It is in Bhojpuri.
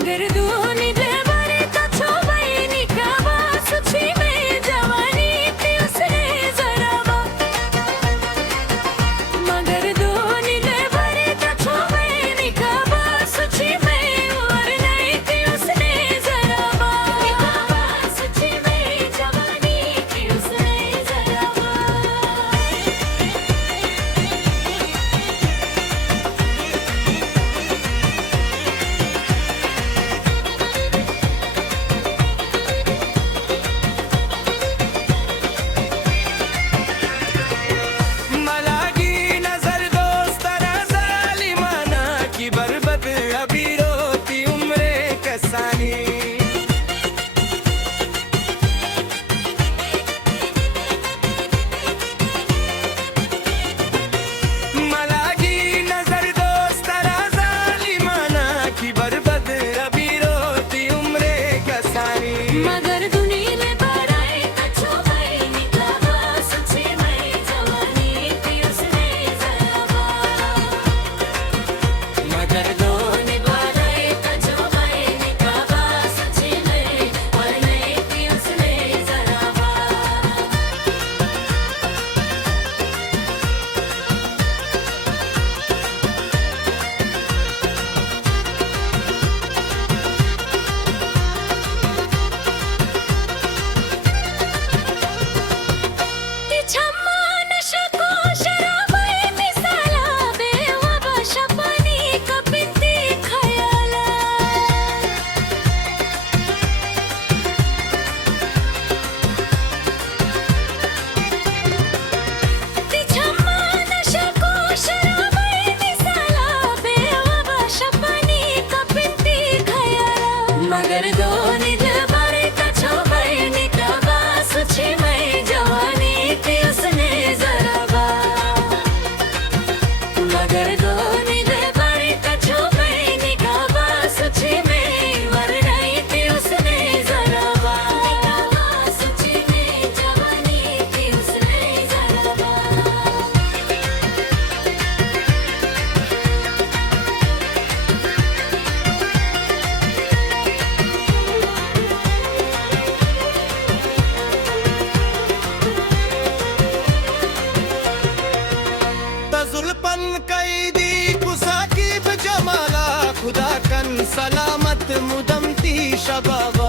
मगर दोनी दे बारे ता छोबाई निकावा सुची में जवानी थी उसने जरावा मगर दोनी दे बारे ता छोबाई निकावा सुची में और नहीं थी उसने जरावा सुची में जवानी थी उसने जरावा मगर दुनिया ले बराई कछो भाई निकावा सुची में जवानी थी उसने जरावा मगर दोनी बराई कछो भाई निकावा सुची में और नहीं थी उसने जरावा मगर दोनी दे बारे ता छोबाई निकावा सुची में जवानी थी उसने जरावा मगर दोनी दे बारे ता छोबाई निकावा सुची में और नहीं थी उसने जरावा सुची में जवानी थी उसने जरावा जुल्फन कैदी कुसाकिब जमाला खुदा कन सलामत मुदमती शबाब